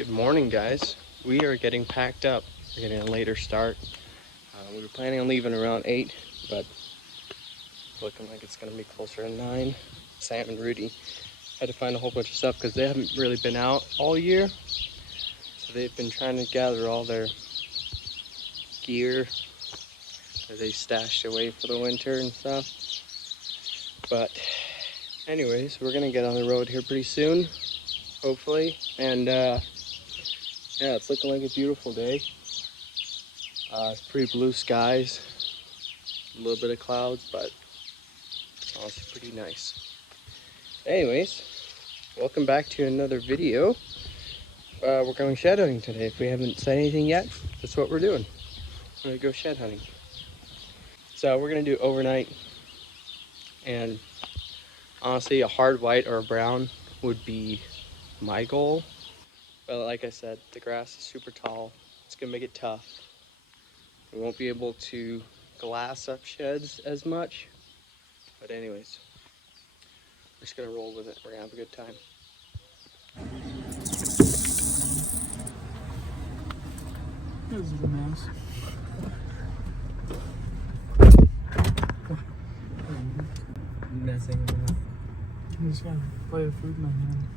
Good morning, guys. We are getting packed up. We're getting a later start. We were planning on leaving around 8, but looking like it's going to be closer to 9. Sam and Rudy had to find a whole bunch of stuff because they haven't really been out all year. So they've been trying to gather all their gear that they stashed away for the winter and stuff. But anyways, we're going to get on the road here pretty soon, hopefully. And yeah, it's looking like a beautiful day. It's pretty blue skies, a little bit of clouds, but honestly pretty nice. Anyways, welcome back to another video. We're going shed hunting today. If we haven't said anything yet, that's what we're doing. We're gonna go shed hunting. So we're gonna do overnight, and honestly a hard white or a brown would be my goal. But like I said, the grass is super tall. It's gonna make it tough. We won't be able to glass up sheds as much. But anyways, we're just gonna roll with it. We're gonna have a good time. This is a mess. Messing with it. I just got a plate of food in my hand.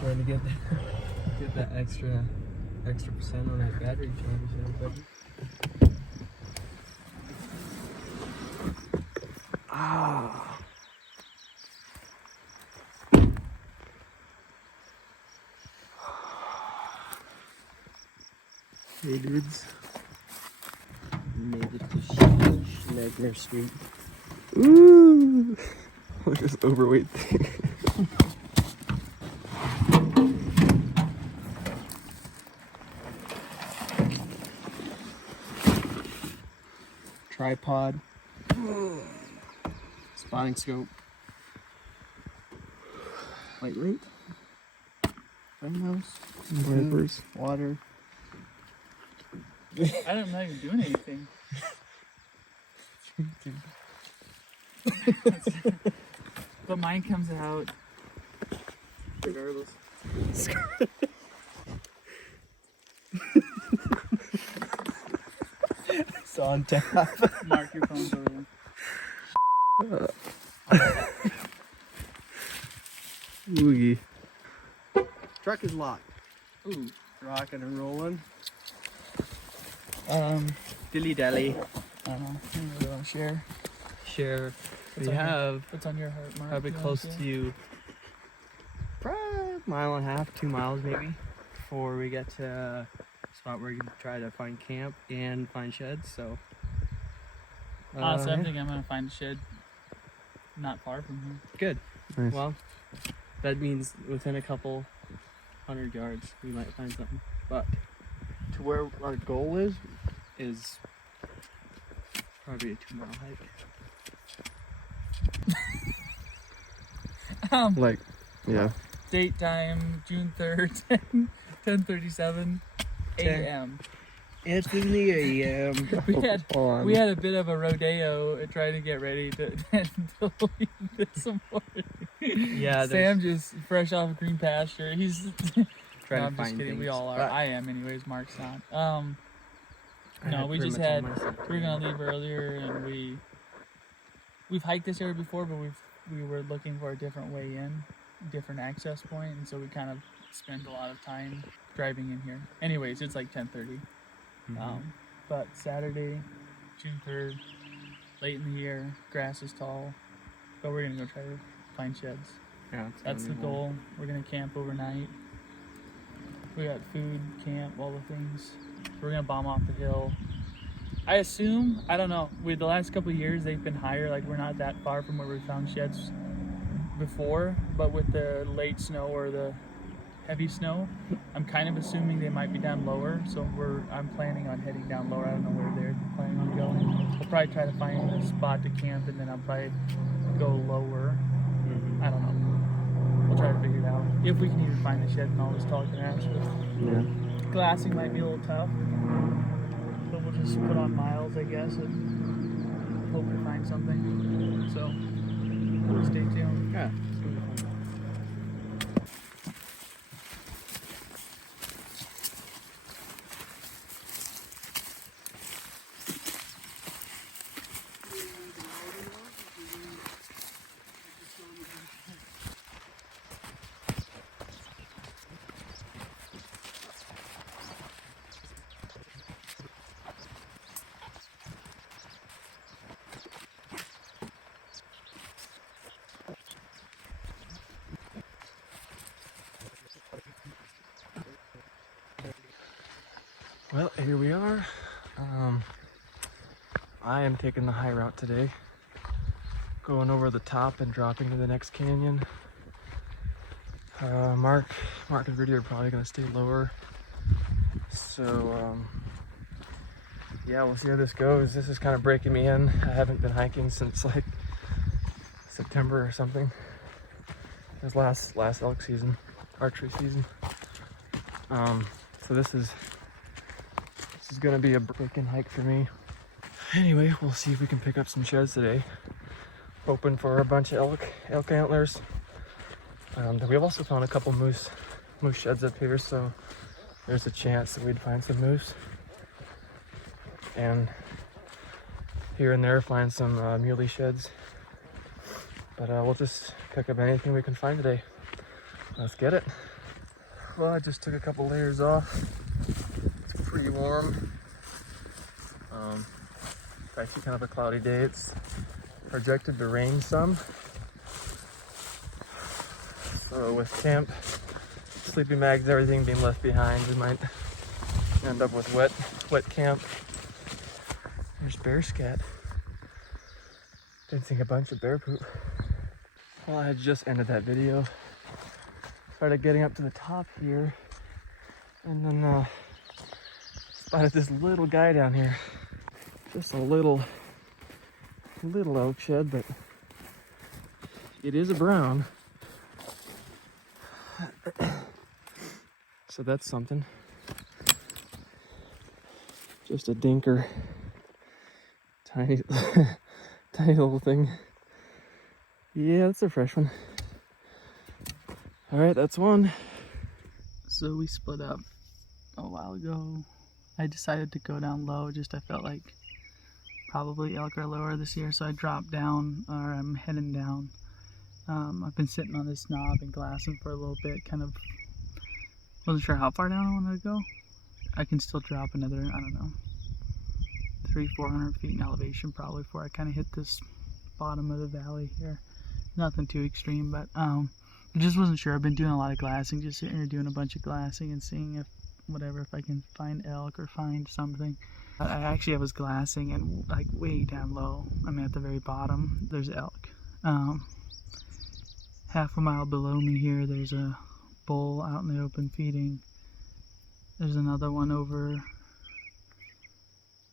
Trying to get that extra percent on that battery charge. But hey dudes, made it to Schnegner Street. Ooh, look at this overweight thing. Tripod, spotting scope, lightweight, farmhouse, wipers, water. I don't know you're doing anything. But mine comes out regardless. It's on tap. Mark your phone's over there. Oogie. Truck is locked. Ooh. Rocking and rolling. Dilly dally. I don't know. You really want to share? Share. What's We on have What's on your heart, Mark? probably You wanna close share? to a mile and a half, 2 miles maybe, before we get to a spot where we can try to find camp and find sheds. So Honestly, I think I'm gonna find a shed not far from here. good. Nice. Well, that means within a couple 100 yards we might find something. But to where our goal is probably a 2-mile hike. Like, yeah. Date time June 3rd, 10:37 a.m. It's in the AM. We had a bit of a rodeo trying to get ready to leave this morning. Yeah, Sam just fresh off of green pasture. He's trying no, to I'm find just kidding. things. We all are. But I am, anyways. Mark's not. I No, had we pretty just much all had. my stuff We were gonna together. leave earlier, and we've hiked this area before, but we were looking for a different way in, different access point, and so we kind of spent a lot of time driving in here. Anyways, it's like 10:30. But Saturday, June 3rd, late in the year, grass is tall, but we're gonna go try to find sheds. Yeah, That's the goal. We're gonna camp overnight. We got food, camp, all the things. We're gonna bomb off the hill. I assume, I don't know, with the last couple of years they've been higher, like we're not that far from where we found sheds before, but with the late snow or the heavy snow, I'm kind of assuming they might be down lower, so I'm planning on heading down lower. I don't know where they're planning on going. We'll probably try to find a spot to camp, and then I'll probably go lower. I don't know. We'll try to figure it out. If we can even find the shed and all this tall grass. Yeah. Glassing might be a little tough, but we'll just put on miles, I guess, and hope we find something. So, stay tuned. Yeah. Well, here we are. I am taking the high route today, going over the top and dropping to the next canyon. Mark and Rudy are probably gonna stay lower. So yeah, we'll see how this goes. This is kind of breaking me in. I haven't been hiking since like September or something. It was last elk season, archery season. So this is gonna be a break-in hike for me. Anyway, we'll see if we can pick up some sheds today. Hoping for a bunch of elk antlers. We've also found a couple moose sheds up here, so there's a chance that we'd find some moose. And here and there find some muley sheds. But we'll just pick up anything we can find today. Let's get it. Well, I just took a couple layers off. It's pretty warm. It's actually kind of a cloudy day. It's projected to rain some. So with camp, sleeping bags, everything being left behind, we might end up with wet camp. There's bear scat. Didn't see a bunch of bear poop. Well, I had just ended that video. Started getting up to the top here, and then spotted this little guy down here. Just a little elk shed, but it is a brown. So that's something. Just a dinker. Tiny little thing. Yeah, that's a fresh one. All right, that's one. So we split up a while ago. I decided to go down low. I felt like probably elk are lower this year, so I dropped down, or I'm heading down. I've been sitting on this knob and glassing for a little bit, wasn't sure how far down I wanted to go. I can still drop another, I don't know, 300-400 feet in elevation probably before I kind of hit this bottom of the valley here. Nothing too extreme, but I just wasn't sure. I've been doing a lot of glassing, just sitting here doing a bunch of glassing and seeing if I can find elk or find something. I was glassing and like way down low. At the very bottom, there's elk. Half a mile below me here, there's a bull out in the open feeding. There's another one over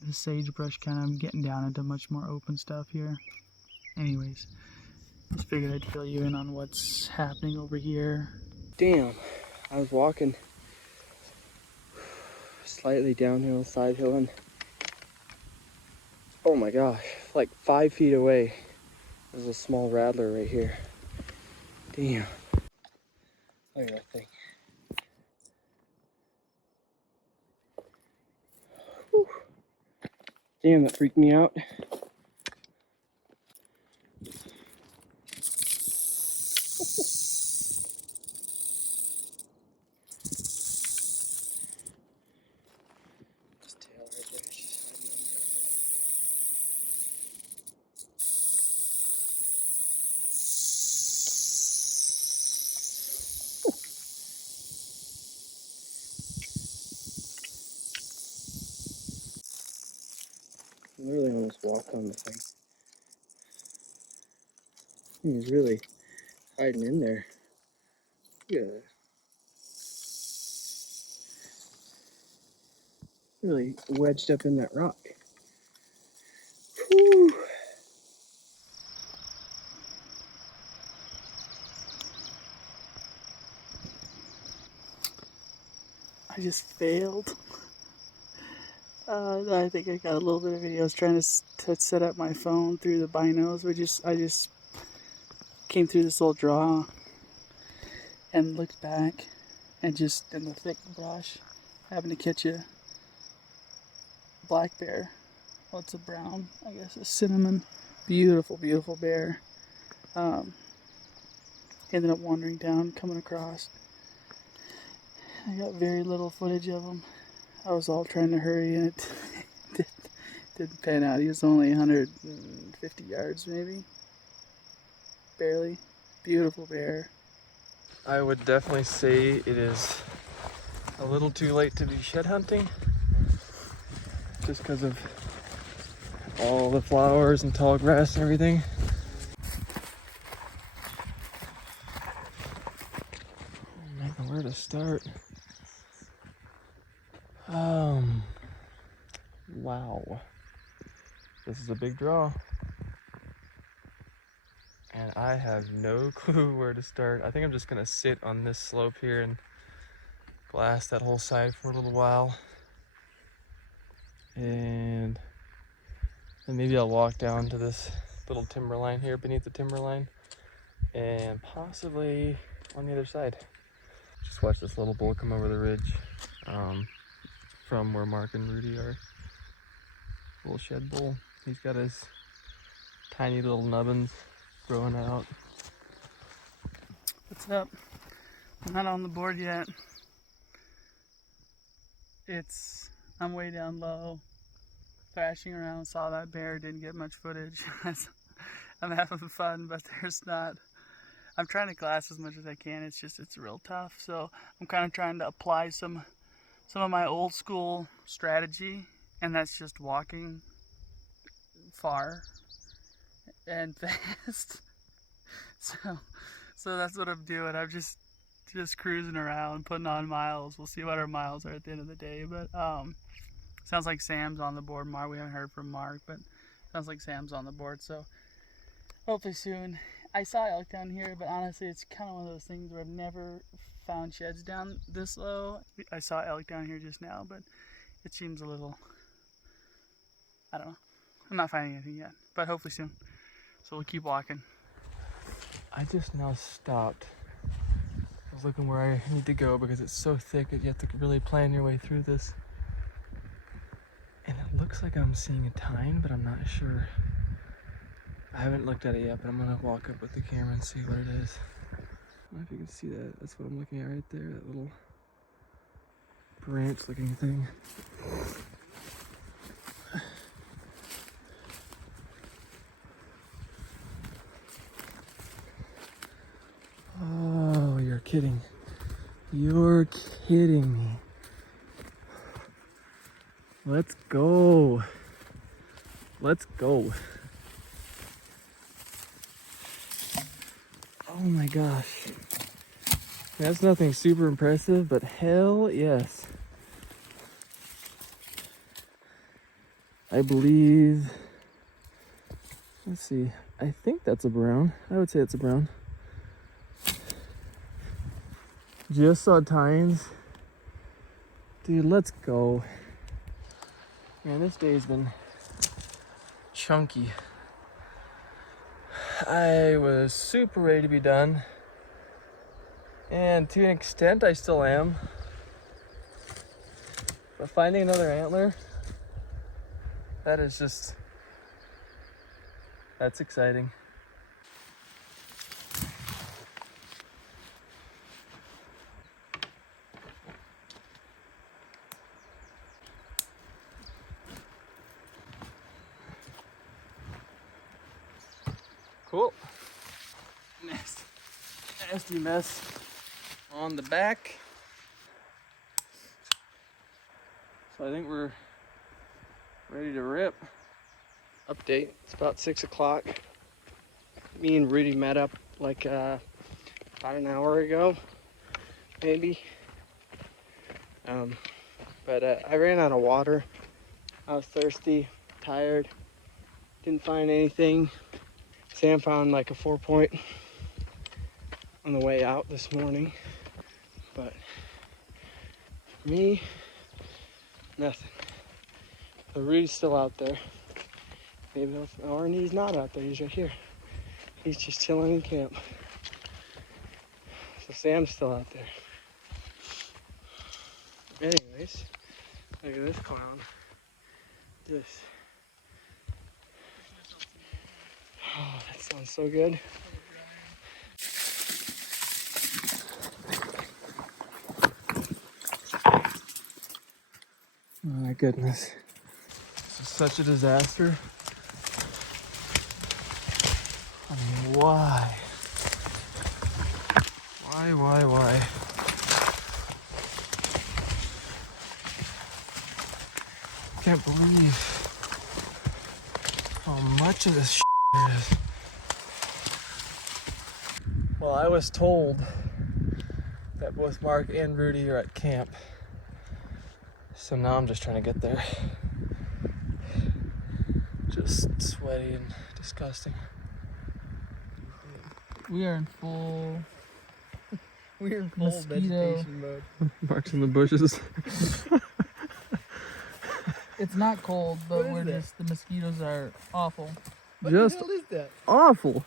the sagebrush, I'm getting down into much more open stuff here. Anyways, just figured I'd fill you in on what's happening over here. Damn, I was walking slightly downhill, side hill, and oh my gosh, like 5 feet away, there's a small rattler right here. Damn. Look at that thing. Whew. Damn, that freaked me out. Literally almost walked on the thing. He's really hiding in there. Look at that. Really wedged up in that rock. Whew. I just failed. I think I got a little bit of video. I was trying to set up my phone through the binos. I just came through this little draw and looked back, and just in the thick brush happened to catch a black bear. Well, it's a brown, I guess, a cinnamon. Beautiful, beautiful bear. Ended up wandering down, coming across. I got very little footage of him. I was all trying to hurry, and it didn't pan out. He was only 150 yards, maybe. Barely. Beautiful bear. I would definitely say it is a little too late to be shed hunting. just because of all the flowers and tall grass and everything. Oh man, where to start? Wow. This is a big draw. And I have no clue where to start. I think I'm just gonna sit on this slope here and glass that whole side for a little while. And then maybe I'll walk down to this little timberline here beneath the timberline and possibly on the other side. Just watch this little bull come over the ridge from where Mark and Rudy are. Little shed bull. He's got his tiny little nubbins growing out. What's up? I'm not on the board yet. I'm way down low, thrashing around, saw that bear, didn't get much footage. I'm having fun, but there's not. I'm trying to glass as much as I can. It's real tough. So I'm kind of trying to apply some of my old school strategy, and that's just walking far and fast. So that's what I'm doing. I'm just cruising around, putting on miles. We'll see what our miles are at the end of the day. But sounds like Sam's on the board. We haven't heard from Mark, but sounds like Sam's on the board. So hopefully soon. I saw elk down here, but honestly, it's kind of one of those things where I've never found sheds down this low. I saw elk down here just now, but it seems a little, I don't know. I'm not finding anything yet, but hopefully soon. So we'll keep walking. I just now stopped. I was looking where I need to go because it's so thick that you have to really plan your way through this. And it looks like I'm seeing a tine, but I'm not sure. I haven't looked at it yet, but I'm gonna walk up with the camera and see what it is. I don't know if you can see that. That's what I'm looking at right there, that little branch looking thing. Oh, you're kidding. You're kidding me. Let's go. Let's go. Oh my gosh. That's nothing super impressive, but hell yes. I believe, let's see, I think that's a brown. I would say it's a brown. Just saw tines. Dude, let's go. Man, this day's been chunky. I was super ready to be done. And to an extent, I still am. But finding another antler, that is just, that's exciting. Cool. Nasty mess on the back. So I think we're ready to rip. Update, it's about 6 o'clock. Me and Rudy met up like about an hour ago, maybe. But I ran out of water. I was thirsty, tired, didn't find anything. Sam found like a 4-point on the way out this morning, but for me, nothing. The Rudy's still out there. Maybe or he's not out there, he's right here. He's just chilling in camp. So Sam's still out there. Anyways, look at this clown. This. Oh, that sounds so good. Oh my goodness. This is such a disaster. I mean, why? Why? can't believe how much of this is. Well, I was told that both Mark and Rudy are at camp. So now I'm just trying to get there. Just sweaty and disgusting. We are in full. We're in full vegetation mode. Mark's in the bushes. It's not cold, but What is that? the mosquitoes are awful. What the hell is that? Awful.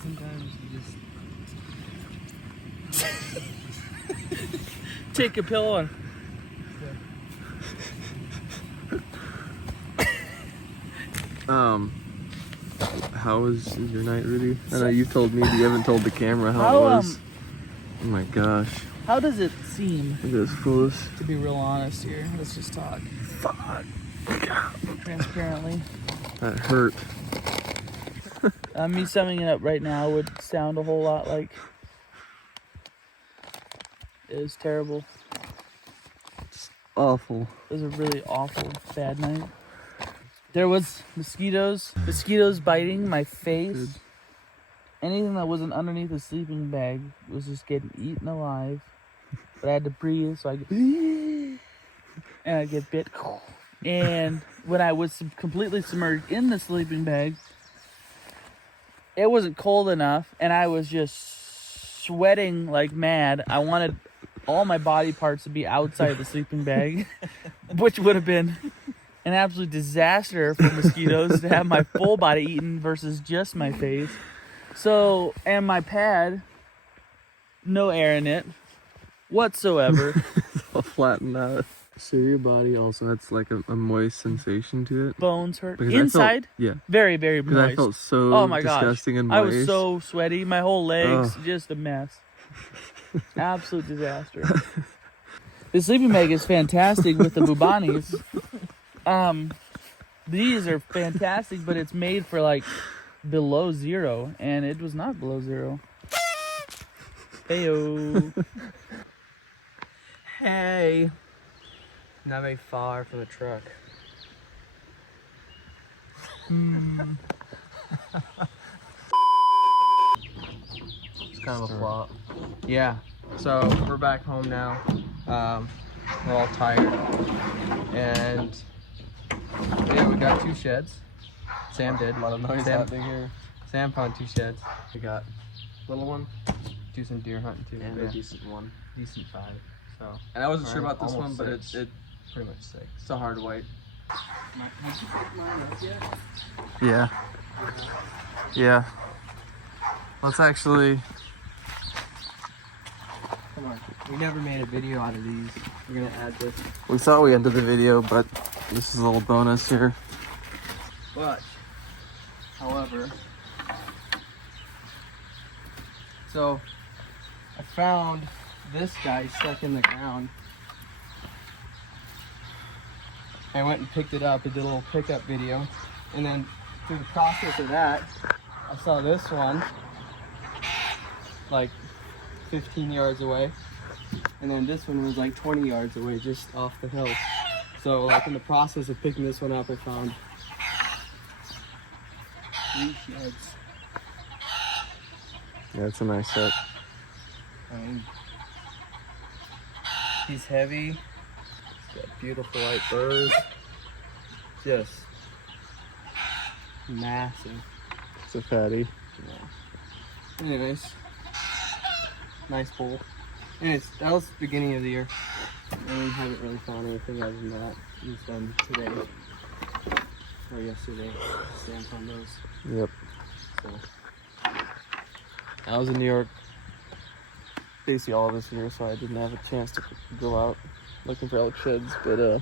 Sometimes you just Take a pillow and How was your night, Rudy? I know you told me, but you haven't told the camera how How, it was. Oh my gosh. how does it seem? Look at this fools. To be real honest here, let's just talk Fuck. transparently. That hurt. Me summing it up right now would sound a whole lot like it was terrible. Awful. It was a really awful, bad night. There was mosquitoes biting my face. Anything that wasn't underneath the sleeping bag was just getting eaten alive. But I had to breathe, so I get and I get bit. And when I was completely submerged in the sleeping bag, it wasn't cold enough, and I was just sweating like mad. I wanted all my body parts to be outside the sleeping bag, which would have been an absolute disaster for mosquitoes to have my full body eaten versus just my face. So, and my pad, no air in it whatsoever. All flattened out. So your body also has like a moist sensation to it. Bones hurt. Because I Inside, felt, yeah. very, very Because moist. I felt so Oh my gosh. disgusting and moist. I was so sweaty. My whole legs, Ugh. just a mess. Absolute disaster. The sleeping bag is fantastic with the Bubanis. These are fantastic, but it's made for like below zero, and it was not below zero. Heyo. Hey. Not very far from the truck. It's kind of a flop. Yeah. So we're back home now. We're all tired. And yeah, we got 2 sheds. Sam did. A lot of noise happening here. Sam found 2 sheds. We got little one. Do some deer hunting too. and Yeah. a decent one. Decent 5. So. And I wasn't sure about this one, Almost but 6. it Pretty much 6. it's a hard white. Have you picked mine up yet? Yeah. Yeah. Let's actually. Come on. We never made a video out of these. We're gonna add this. We thought we ended the video, but this is a little bonus here. But, however, so I found this guy stuck in the ground. I went and picked it up. I did a little pickup video. And then through the process of that, I saw this one like 15 yards away. And then this one was like 20 yards away, just off the hill. So like in the process of picking this one up, I found 3 sheds. Yeah, it's a nice set. He's heavy. He's got beautiful white burrs. Just massive. It's a fatty. Yeah. Anyways, nice bull. Anyways, that was the beginning of the year. And we haven't really found anything other than that. It's been today or yesterday. Stamps on those. Yep. So I was in New York basically all this year, so I didn't have a chance to go out looking for elk sheds. But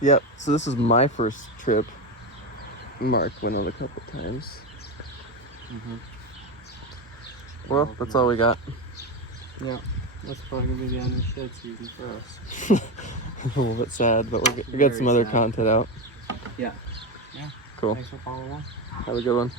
yep. So this is my first trip. Mark went on a couple times. Well, that's all we got. yeah, that's probably gonna be the end of shed season for us. A little bit sad, but we got some Very other sad. content out. Yeah. Cool. Thanks for following along. Have a good one.